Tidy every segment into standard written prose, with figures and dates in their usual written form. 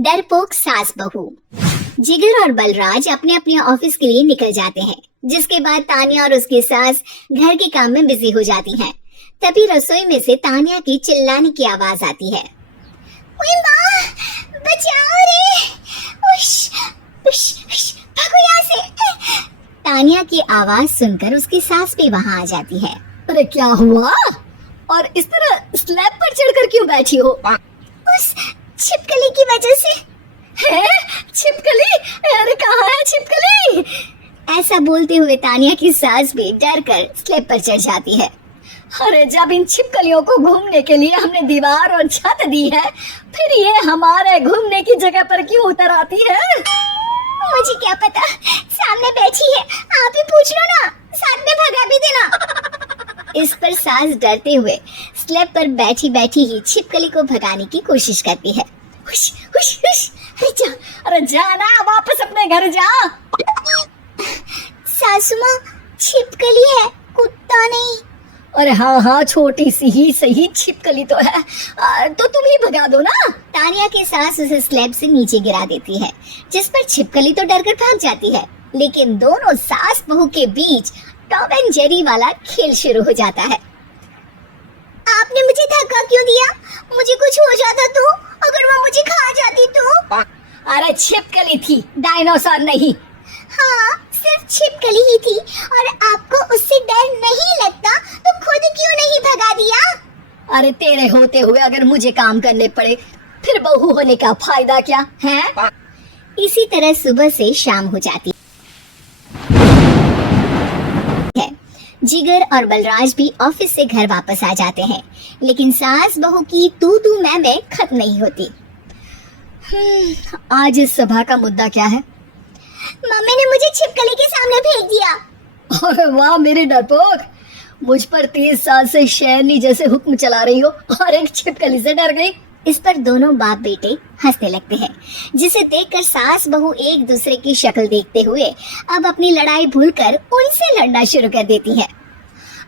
डरपोक सास बहू। जिगर और बलराज अपने अपने ऑफिस के लिए निकल जाते हैं, जिसके बाद तानिया और उसकी सास घर के काम में बिजी हो जाती हैं। तभी रसोई में से तानिया की चिल्लाने की आवाज आती है। ओए माँ, बचाओ रे! उश, उश, उश, भागो यहाँ से! तानिया की आवाज सुनकर उसकी सास भी वहाँ आ जाती है। अरे क्या हुआ? और इस तरह स्लैब पर चढ़कर क्यों बैठी हो? उस छिपकली की वजह से। है? छिपकली? अरे कहाँ है छिपकली? ऐसा बोलते हुए तानिया की सास भी डर कर स्लैब पर चढ़ जाती है। अरे जब इन छिपकलियों को घूमने के लिए हमने दीवार और छत दी है, फिर ये हमारे घूमने की जगह पर क्यों उतर आती है? मुझे क्या पता, सामने बैठी है, आप ही पूछ लो ना, साथ में भगा भी देना। इस पर सास डरते हुए स्लैब पर बैठी बैठी ही छिपकली को भगाने की कोशिश करती है। हुश, हुश, हुश, अरे जा ना, वापस अपने घर जा। सासू माँ, छिपकली है, कुत्ता नहीं। अरे हाँ, छोटी सी ही सही छिपकली तो है, तो तुम ही भगा दो ना। तानिया की सास उसे स्लैब से नीचे गिरा देती है, जिस पर छिपकली तो डरकर भाग जाती है, लेकिन दोनों सास बहू के बीच टॉम एंड जेरी वाला खेल शुरू हो जाता है। आपने मुझे धक्का क्यों दिया? मुझे कुछ हो जाता तो? अगर वो मुझे खा जाती तो? अरे छिपकली थी, डायनासोर नहीं। हाँ, सिर्फ छिपकली ही थी, और आपको उससे डर नहीं लगता तो खुद क्यों नहीं भगा दिया? अरे तेरे होते हुए अगर मुझे काम करने पड़े, फिर बहू होने का फायदा क्या है? इसी तरह सुबह से शाम हो जाती है। जिगर और बलराज भी ऑफिस से घर वापस आ जाते हैं, लेकिन सास बहू की तू मैं खत्म नहीं होती। आज इस सभा का मुद्दा क्या है? मम्मी ने मुझे छिपकली के सामने भेज दिया। अरे वाह मेरे डरपोक, मुझ पर 30 साल से शेरनी जैसे हुक्म चला रही हो और एक छिपकली से डर गई। इस पर दोनों बाप बेटे हंसने लगते हैं, जिसे देखकर सास बहू एक दूसरे की शक्ल देखते हुए अब अपनी लड़ाई भूलकर उनसे लड़ना शुरू कर देती है।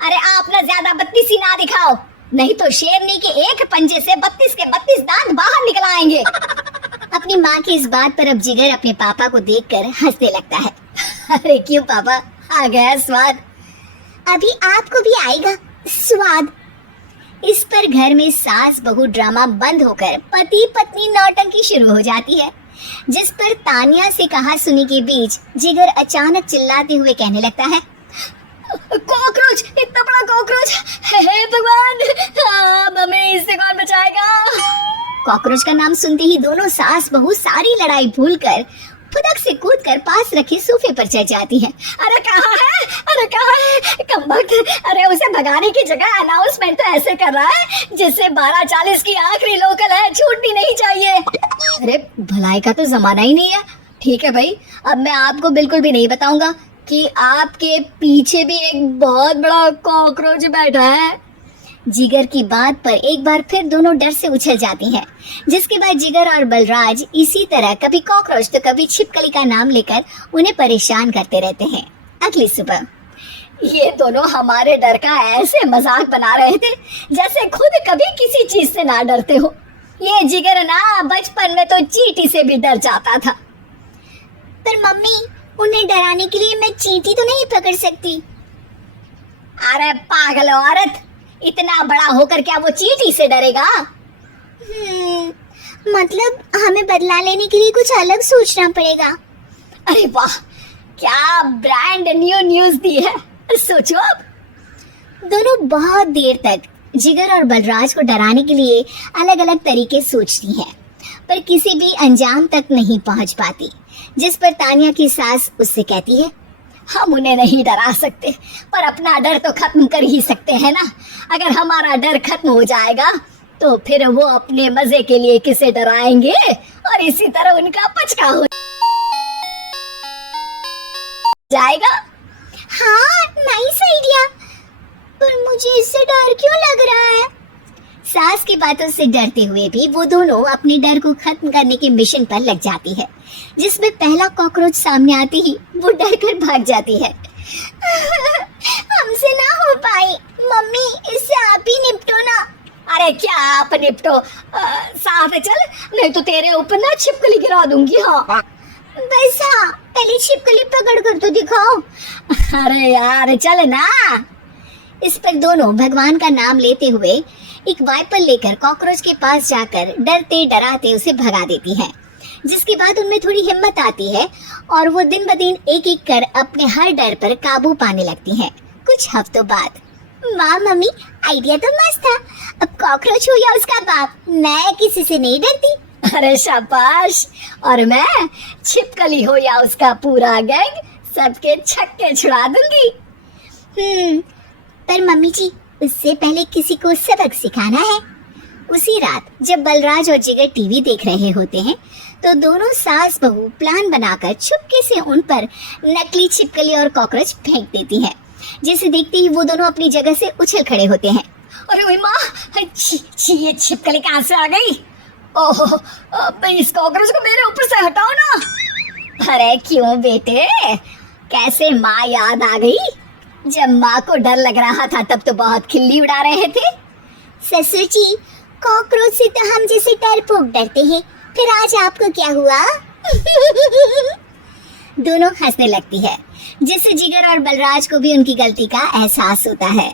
अरे आप ना ज्यादा बत्तीसी ना दिखाओ, नहीं तो शेरनी के एक पंजे से 32 के 32 दांत बाहर निकल आएंगे। अपनी माँ की इस बात पर अब जिगर अपने पापा को देखकर हंसने लगता है। अरे क्यों पापा, आ गया स्वाद। अभी आपको भी आएगा स्वाद। इस पर घर में सास बहू ड्रामा बंद होकर पति पत्नी नौटंकी शुरू हो जाती है, जिस पर तानिया से कहा सुनी के बीच जिगर अचानक चिल्लाते हुए कहने लगता है। कॉकरोच, इतना बड़ा कॉकरोच! हे भगवान, हमें इससे कौन बचाएगा? कॉकरोच का नाम सुनते ही दोनों सास बहू सारी लड़ाई भूलकर फुदक से कूदकर पास रखे सोफे पर चढ़ जाती है। अरे कहाँ है? अरे कहाँ है? कमबख्त! अरे उसे भगाने की जगह अनाउंसमेंट तो ऐसे कर रहा है जिससे 12:40 की आखिरी लोकल है, छूटनी नहीं चाहिए। अरे भलाई का तो जमाना ही नहीं है। ठीक है भाई, अब मैं आपको बिल्कुल भी नहीं बताऊंगा कि आपके पीछे भी एक बहुत बड़ा कॉकरोच बैठा है। जिगर की बात पर एक बार फिर दोनों डर से उछल जाती हैं, जिसके बाद जिगर और बलराज इसी तरह कभी कॉकरोच तो कभी छिपकली का नाम लेकर उन्हें परेशान करते रहते हैं। अगली सुबह ये दोनों हमारे डर का ऐसे मजाक बना रहे थे जैसे खुद कभी किसी चीज से ना डरते हो। ये जिगर ना बचपन में तो चींटी से भी डर जाता था। पर मम्मी, उन्हें डराने के लिए मैं चींटी तो नहीं पकड़ सकती। अरे पागल औरत, इतना बड़ा होकर क्या वो चींटी से डरेगा? मतलब हमें बदला लेने के लिए कुछ अलग सोचना पड़ेगा। अरे वाह, क्या ब्रांड न्यू न्यूज दी है। सोचो अब। दोनों बहुत देर तक जिगर और बलराज को डराने के लिए अलग अलग तरीके सोचती हैं, पर किसी भी अंजाम तक नहीं पहुंच पाती, जिस पर तानिया की सास उससे कहती है। हम उन्हें नहीं डरा सकते, पर अपना डर तो खत्म कर ही सकते हैं ना। अगर हमारा डर खत्म हो जाएगा तो फिर वो अपने मजे के लिए किसे डराएंगे, और इसी तरह उनका पचका हो जाएगा। हाँ, नाइस आइडिया, पर मुझे इससे डर क्यों लग रहा है? सास की बातों से डरते हुए भी वो दोनों अपने डर को खत्म करने के मिशन पर लग जाती है, जिसमें पहला कॉकरोच सामने आते ही वो डर कर भाग जाती है। हमसे ना हो पाई, मम्मी इससे आप ही निपटो ना। अरे क्या आप निपटो, साथ चल, नहीं तो तेरे ऊपर ना छिपकली गिरा दूंगी। हाँ बस हाँ, पहले छिपकली पकड़ कर तो दिखाओ। अरे यार चल ना। इस पर दोनों भगवान का नाम लेते हुए एक वाइपर लेकर कॉकरोच के पास जाकर डरते डराते उसे भगा देती हैं, जिसके बाद उनमें थोड़ी हिम्मत आती है और वो दिन ब दिन एक एक कर अपने हर डर पर काबू पाने लगती हैं। कुछ हफ्तों बाद, वाह मम्मी, आइडिया तो मस्त था। अब कॉकरोच हो या उसका बाप, मैं किसी से नहीं डरती। अरे शाबाश। और मैं छिपकली हो या उसका पूरा गैंग, सबके छक्के छुड़ा दूंगी। पर मम्मी जी, उससे पहले किसी को सबक सिखाना है। उसी रात जब बलराज और जिगर टीवी देख रहे होते हैं तो दोनों सास बहू प्लान बनाकर चुपके से उन पर नकली छिपकली और कॉकरोच फेंक देती हैं, जिसे देखते ही वो दोनों अपनी जगह से उछल खड़े होते हैं। अरे ओए माँ, ये छिपकली कहाँ से आ गई? ओह, इस कॉकरोच को मेरे ऊपर से हटाओ ना। अरे क्यों बेटे, कैसे माँ याद आ गई? जब माँ को डर लग रहा था तब तो बहुत खिल्ली उड़ा रहे थे। ससुर जी, कॉकरोच से तो हम जैसे डरपोक डरते हैं, फिर आज आपको क्या हुआ? दोनों हंसने लगती है, जिससे जिगर और बलराज को भी उनकी गलती का एहसास होता है।